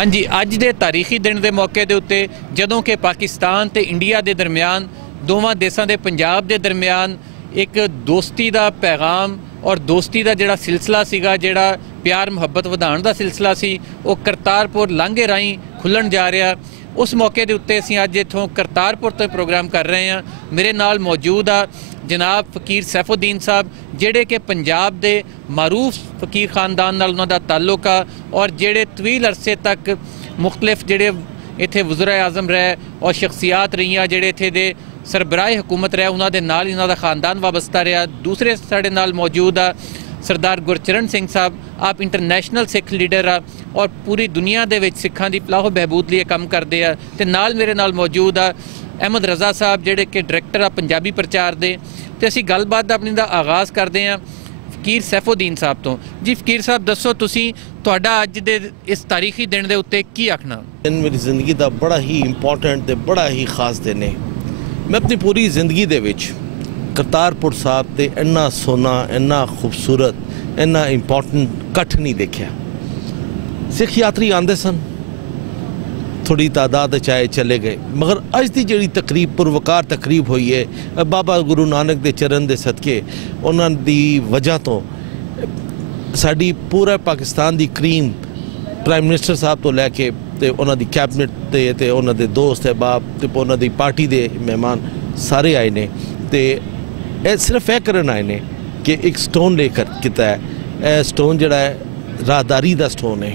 हाँ जी, अज के तारीखी दिन के मौके के उत्ते जदों कि पाकिस्तान ते इंडिया के दरम्यान दोवां देशों के पंजाब के दरम्यान एक दोस्ती का पैगाम और दोस्ती का जिहड़ा सिलसिला सीगा, जिहड़ा प्यार मुहब्बत वधाउण दा सिलसिला सी, वो करतारपुर लांघे राहीं खुल्लण जा रहा। उस मौके के उत्ते असीं अज इत्थों करतारपुर तो प्रोग्राम कर रहे हैं। मेरे नाल मौजूद आ जनाब फकीर सैफुद्दीन साहब, जिहड़े कि पंजाब के मारूफ फकीर खानदान नाल उन्हां दा ताल्लुक आ और जिहड़े तवील अरसे तक मुख्तलिफ जिहड़े इत्थे वज़ीर आज़म रहे और शख्सियात रही, जिहड़े इत्थे दे सरबराह हुकूमत रहे, उन्हां दे नाल इन्हां दा खानदान वाबस्ता रहा। दूसरे साडे नाल मौजूद आ सरदार गुरचरण सिंह साहब, आप इंटरनेशनल सिख लीडर आ और पूरी दुनिया दे विच सिखां दी फलाह बहबूद लिए काम करते हैं। तो नाल मेरे नाल मौजूद आ अहमद रज़ा साहब, जिहड़े कि डायरैक्टर आ पंजाबी प्रचार दे। तो असीं गलबात अपनी दा आगाज़ करते हैं फकीर सैफुद्दीन साहब तो। जी फकीर साहब, दसो तुसीं तुहाडा अज दे इस तारीखी दिन दे उत्ते की आखना? दिन मेरी जिंदगी का बड़ा ही इंपॉर्टेंट ते बड़ा ही खास दिन है। मैं अपनी पूरी जिंदगी दे विच करतारपुर साहब ते इन्ना सोना, इन्ना खूबसूरत, इन्ना इंपॉर्टेंट कट्ठ नहीं देखा। सिख यात्री आते सन, थोड़ी तादाद चाहे चले गए, मगर अज की जी तकरीब पुरवकार तकरीब हुई है बाबा गुरु नानक के चरण के सदके, उन्होंने दी वजह तो साड़ी पूरा पाकिस्तान की क्रीम प्राइम मिनिस्टर साहब तो लैके ते उन्हों की कैबिनेट ते उन्हों के दोस्त अहबाब ते उन्हों की पार्टी के मेहमान सारे आए ने। तो सिर्फ यह करन आए ने कि एक स्टोन लेकर किता है। यह स्टोन जड़ा है राहदारी का स्टोन है।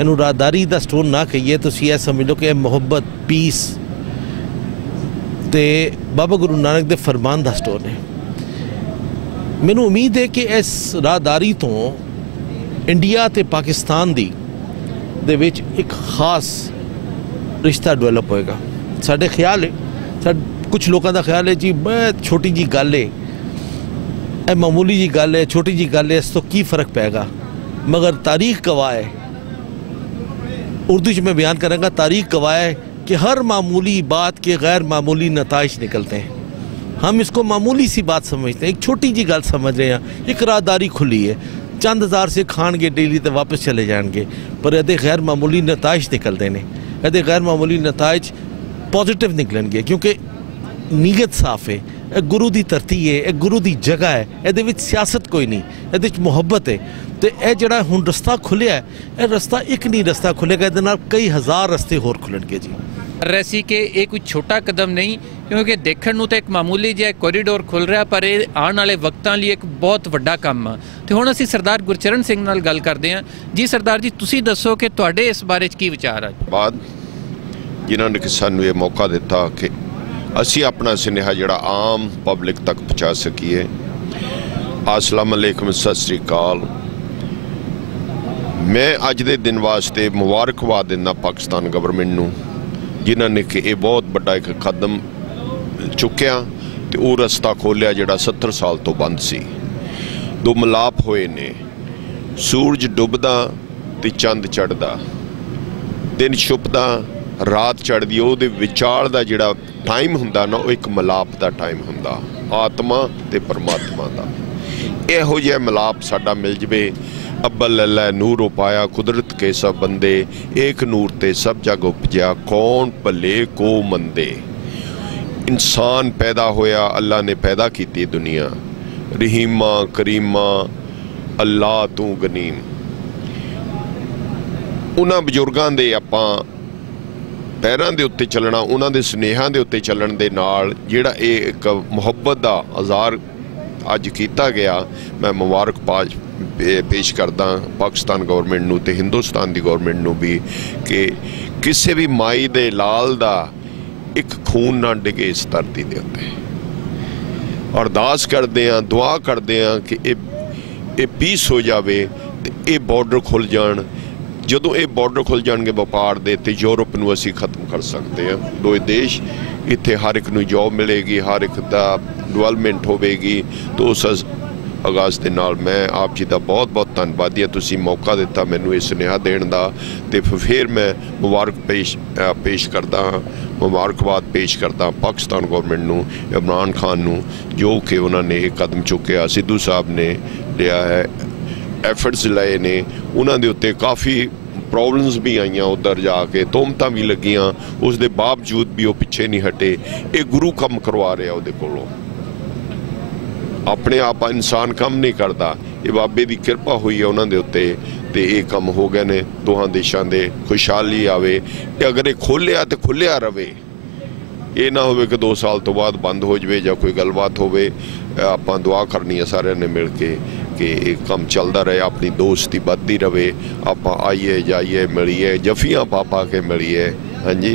इनू राहदारी का स्टोन ना कहिए, तो यह समझ लो कि मुहब्बत, पीस ते बाबा गुरु नानक के फरमान का स्टोन है। मैनू उम्मीद है कि इस राहदारी तो इंडिया ते पाकिस्तान दी दे विच एक खास रिश्ता डेवलप होएगा। साडे ख्याल है, कुछ लोगों का ख्याल है जी बहुत छोटी जी गल है, यह मामूली जी गल है, छोटी जी गल है, इस तो की फ़र्क पैगा। मगर तारीख गवाह है, उर्दू में बयान करूँगा, तारीख गवाह है कि हर मामूली बात के गैर मामूली नताइज निकलते हैं। हम इसको मामूली सी बात समझते हैं, एक छोटी जी गल समझ रहे हैं। एक राहदारी खुली है, चंद हज़ार से खाणगे डेली तो वापस चले जाएंगे, पर यदि गैर मामूली नताइज निकलते हैं। यदि गैर मामूली नताइज पॉजिटिव निकलेंगे, क्योंकि नीयत साफ है, एक गुरु की धरती है, एक गुरु की जगह है, ये सियासत कोई नहीं, ये मुहब्बत है। तो यह जड़ा हुण रस्ता खुलिया है, यह रस्ता एक नहीं रस्ता खुलेगा, ये कई हज़ार रस्ते होर खुलणगे जी। रसी के ये कोई छोटा कदम नहीं, क्योंकि देखने नूं तो एक मामूली जिहा कॉरीडोर खुल रहा, पर ये आने वाले वक्तां लई एक बहुत वड्डा काम आ। तो हुण असीं सरदार गुरचरण सिंह नाल गल करते हैं। जी सरदार जी, तुसीं दसो कि तुहाडे इस बारे की विचार है? बाद जिन्हां ने सानूं ये मौका दिता कि असी अपना सुनेहा जिहड़ा आम पब्लिक तक पहुँचा सकीए। अस्सलाम वालेकुम, सत श्री अकाल। मैं अज दे दिन वास्ते मुबारकबाद दिंदा पाकिस्तान गवर्नमेंट नूं, जिन्हां ने कि ये बहुत बड़ा एक कदम चुक्या तो वो रस्ता खोलिया जिहड़ा 70 साल तो बंद सी। दो मिलाप होए ने, सूरज डुबदा ते चंद चढ़दा, दिन छुपदा रात चढ़दी, ਉਹਦੇ ਵਿਚਾਰ ਦਾ ਜਿਹੜਾ टाइम ਹੁੰਦਾ ना, वो एक मिलाप का टाइम ਹੁੰਦਾ आत्मा ते परमात्मा का। ਇਹੋ ਜਿਹਾ मिलाप साडा मिल जाए। अब्बल अल्लाह नूर उपाया कुदरत के सब बंदे, एक नूर ते सब जग उपजया, कौन भले को मंदे। इंसान पैदा होया, अल्लाह ने पैदा की दुनिया, रहीमा करीमा अल्लाह तू गनीम। उन्हां बजुर्गां दे आपां पैरों के उत्ते चलना, उन्होंने सुनेहा के उत्ते चलन दे नाल जिहड़ा एक मुहब्बत का इज़हार अज किया गया। मैं मुबारक पेश करदा पाकिस्तान गवर्नमेंट नूं ते हिंदुस्तान की गवर्नमेंट नूं भी कि किसी भी माई दे लाल दा एक खून ना डिगे इस धरती के उत्ते। अरदास करते हैं, दुआ करते हैं कि ये पीस हो जाए, ये बॉर्डर खुल जान। ਜਦੋਂ ਇਹ ਬਾਰਡਰ ਖੁੱਲ ਜਾਣਗੇ ਵਪਾਰ ਦੇ, ਤੇ ਯੂਰਪ ਨੂੰ ਅਸੀਂ ਖਤਮ ਕਰ ਸਕਦੇ ਹਾਂ। ਦੋਏ ਦੇਸ਼ ਇੱਥੇ ਹਰ ਇੱਕ ਨੂੰ ਜੌਬ ਮਿਲੇਗੀ, ਹਰ ਇੱਕ ਦਾ ਡਿਵੈਲਪਮੈਂਟ ਹੋਵੇਗੀ। तो उस आगाज़ के नाल मैं आप जी का बहुत बहुत धन्नवादी है, तुसीं मौका दिता मैनू ये सुनेहा देण दा। ते फिर मैं मुबारक पेश करदा हाँ, मुबारकबाद पेश करदा पाकिस्तान गवर्नमेंट नूं, इमरान खान नूं, जो कि उन्होंने एक कदम चुक्या, सिद्धू साहब ने लिया है, एफर्ट्स लाए ने, उन्होंने उत्ते काफ़ी प्रॉब्लम्स भी आईयां उधर जाके, तोहमतां भी लगियां, उस दे बावजूद भी वो पिछे नहीं हटे। ये गुरु कम करवा रहा उहदे कोलों, अपने आप इंसान कम नहीं करता, ये बाबे की किरपा हुई है उन्होंने उत्ते ते ये कम हो गए ने। दोहां देशां दे खुशहाली आवे, अगर ये खोलिया तो खुलिया रवे, ये ना हो कि 2 साल तो बाद बंद हो जाए या कोई गलबात होवे। आपां दुआ करनी है सारे ने मिल के कि एक काम चलता रहे, अपनी दोस्ती बढ़ती रहे, आप आइए जाइए मिलिए, जफियाँ पा पा के मिलिए। हाँ जी,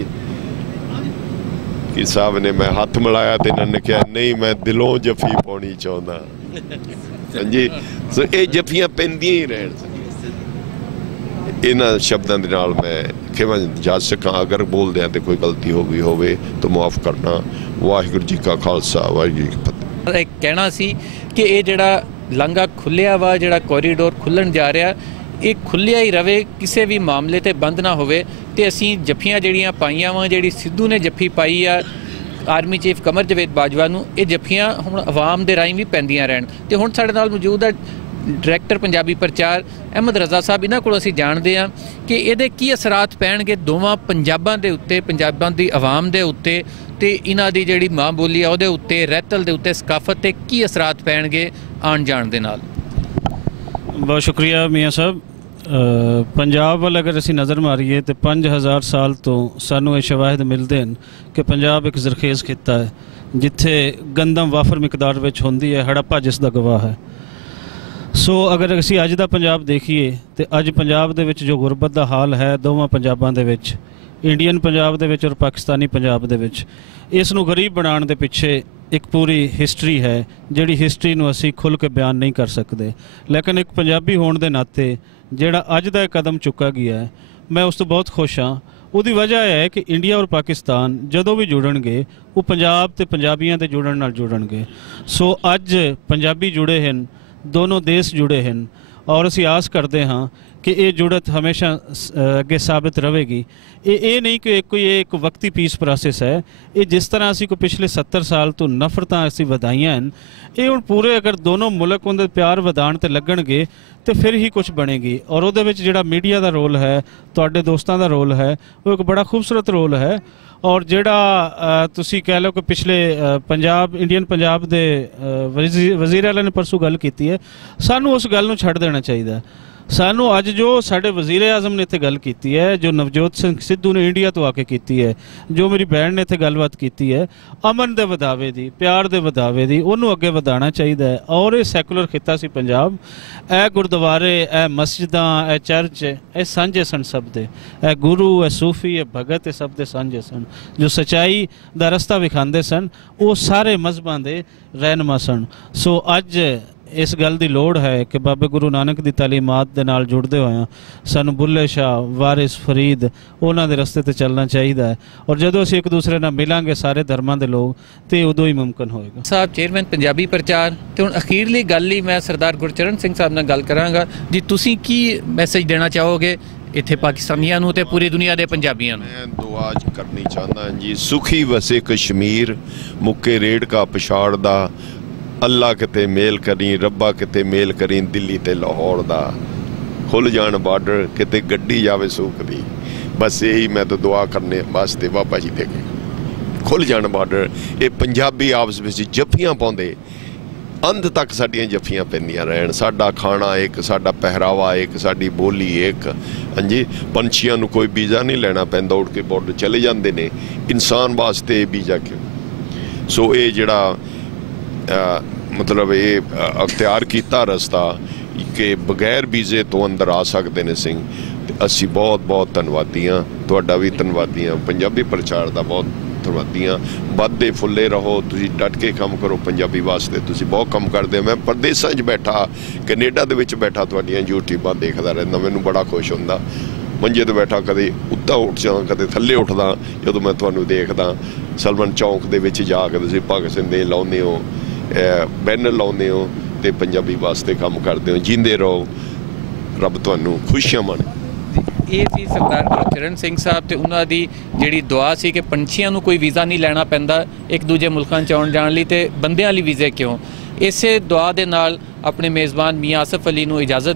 कि साहब ने मैं हाथ मिलाया तो इन्होंने कहा नहीं मैं दिलों जफी पानी चाहता। हाँ जी, सो ये जफियाँ पैंदियां ही रहन। इन्होंने शब्दों के नाल मैं खेमा जा सका, अगर बोलदे तो कोई गलती हो गई होवे तो माफ़ करना। वाहिगुरू जी का खालसा, वाहिगुरू जी की फतेह। कहना सी कि ये जिहड़ा लांघा खुलिया वा, जिहड़ा कॉरीडोर खुलण जा रहा, ये खुलिया ही रवे, किसी भी मामले ते बंद ना होवे। ते असीं जफ्फियां जिहड़ियां पाईयां वा, जिहड़ी सिद्धू ने जफ्फी पाई आ आर्मी चीफ कमर जवेद बाजवा नूं, ये जफ्फियां हुण आवाम दे राहीं भी पैंदियां रहण। ते हुण साडे नाल मौजूद है डायरैक्टर पंजाबी प्रचार अहमद रज़ा साहब। इन्हां कोलों असीं जाणदे हां कि इहदे की असरात पैणगे दोवां पंजाबां दे उत्ते, पंजाबां दी आवाम दे उत्ते ते इन्हां दी जिहड़ी मां बोली आ उहदे उत्ते, रहतल दे उत्ते, सकाफत ते की असरात पैणगे आण जाण दे नाल। बहुत शुक्रिया मियाँ साहब। पंजाब वाल अगर असी नज़र मारीए तो 5000 साल तो सानू ये शवाहिद मिलते हैं कि पंजाब एक जरखेज़ खिता है जिथे गंदम वाफर मिकदार में होंदी है, हड़प्पा जिसका गवाह है। सो अगर असी अज का पंजाब देखिए तो अज पंजाब दे विच जो गुरबत का हाल है दोवां पंजाबां दे विच, इंडियन पंजाब दे विच और पाकिस्तानी पंजाब दे विच, इसनूं गरीब बनाने दे पिछे एक पूरी हिस्टरी है जिहड़ी हिस्टरी नूं असी खुल के बयान नहीं कर सकते। लेकिन एक पंजाबी होने के नाते जिहड़ा अज दा कदम चुका गया है, मैं उस तो बहुत खुश हाँ। उसकी वजह है कि इंडिया और पाकिस्तान जदों भी जुड़नगे वो पंजाब ते पंजाबियों के जुड़न नाल जुड़नगे। सो अज पंजाबी जुड़े हैं, दोनों देश जुड़े हैं और असी आस करते हाँ कि ये जुड़त हमेशा अगे साबित रहेगी। ये नहीं कि कोई एक वक्ती पीस प्रोसेस है, ये जिस तरह असी को पिछले 70 साल तो नफरतां असी वधाइयां हैं, ये हुण पूरे अगर दोनों मुल्क उनके प्यार वधाण ते लगणगे तो फिर ही कुछ बनेगी। और उहदे विच जिहड़ा मीडिया का रोल है, तुहाडे दोस्तां दा रोल है, वो एक बड़ा खूबसूरत रोल है। और जिहड़ा तुसी कह लो कि पिछले पंजाब इंडियन पंजाब दे वजीर आला ने परसों गल कीती है, सानू उस गल नूं छड्ड देना चाहिए। सानू अज जो साडे वजीर आजम ने इत्थे गल कीती है, जो नवजोत सिंह सिद्धू ने इंडिया तो आके कीती है, जो मेरी भैन ने इत्थे गलबात कीती है, अमन दे वधावे दी, प्यार दे वधावे दी, उन्होंने अगे वधाना चाहिए। और ये सैकुलर खिता सी पंजाब, ए गुरुद्वारे, ए मस्जिदां, ए चर्च, ए सांझे सन सब दे, ए गुरु, ए सूफी, ए भगत, ए सब दे सांझे सन, जो सच्चाई दा रस्ता विखांदे सन, वो सारे मजहबां दे रहनुमा सन। सो अज इस गल की लोड़ है कि बाबे गुरु नानक की तालीमात के नाल जुड़ते हुए सानू बुल्ले शाह, वारिस फरीद, उन्होंने रस्ते ते चलना चाहिए। और जदों असीं एक दूसरे नाल मिलांगे सारे धर्मां दे लोग तो उदों ही मुमकिन होएगा। साहब चेयरमैन पंजाबी प्रचार ते हुण अखीरली गल ही मैं सरदार गुरचरण सिंह साहब नाल गल करांगा जी, तुसीं की मैसेज देना चाहोगे इत्थे पाकिस्तानियां नूं ते पूरी दुनिया दे पंजाबियां नूं? मैं दुआ करनी चाहता जी, सुखी वसे कश्मीर, मुक्के रेड़ का पछाड़दा, अल्लाह किते मेल करी, रब्बा किते मेल करी, दिल्ली ते लाहौर दा खुल जान बार्डर, किते गड्डी जावे सूख दी। बस यही मैं तो दुआ करने वास्ते बाबा जी दे खुल जान बार्डर। ये पंजाबी आपस में जफ्फियां पाउंदे, अंत तक साडियां जफ्फियां पैंदियां रहन। साडा खाना एक, साडा पहरावा एक, साडी बोली एक। हाँ जी, पंछियां नूं कोई वीज़ा नहीं लेना पैंदा, उड़ के बॉर्डर चले जाते हैं। इंसान वास्ते वीज़ा क्यों? सो ये जिहड़ा मतलब ये अख्तियार किया रस्ता कि बगैर वीज़े तो अंदर आ सकते हैं सिंह, असी बहुत बहुत धन्नवादी हाँ। तुहाडा भी धन्नवादी हाँ, पंजाबी प्रचार का बहुत धन्नवादी हाँ। वधदे फुल्ले रहो, तुसीं डट के काम करो पंजाबी वास्ते, तुसीं बहुत काम करते। मैं परदेसां 'च बैठा, कनेडा दे विच बैठा, तुहाडीआं यूट्यूबां देखदा रहिंदा, मैनूं बड़ा खुश हुंदा। मंजे ते बैठा कदे उत्ता उठ जां, कदे थल्ले उठदा, जदों मैं तुहानूं देखदा। सलमान चौक दे विच जा के तुसीं भगत सिंह दे लाउंदे हो, बैनर लाउंदे हो ते पंजाबी वास्ते काम करते हो। जींदे रहो, रब तुहानूं खुशियां माणे। ये सी सरदार गुरचरण सिंह साहब ते उन्हां दी जिहड़ी दुआ सी कि पंछियां नूं कोई वीज़ा नहीं लैना पैंदा एक दूजे मुल्कां 'च आउण जाण लई, ते बंदियां लई वीज़े क्यों। इसे दुआ दे नाल अपने मेज़बान मियाँ आसिफ अली नूं इजाज़त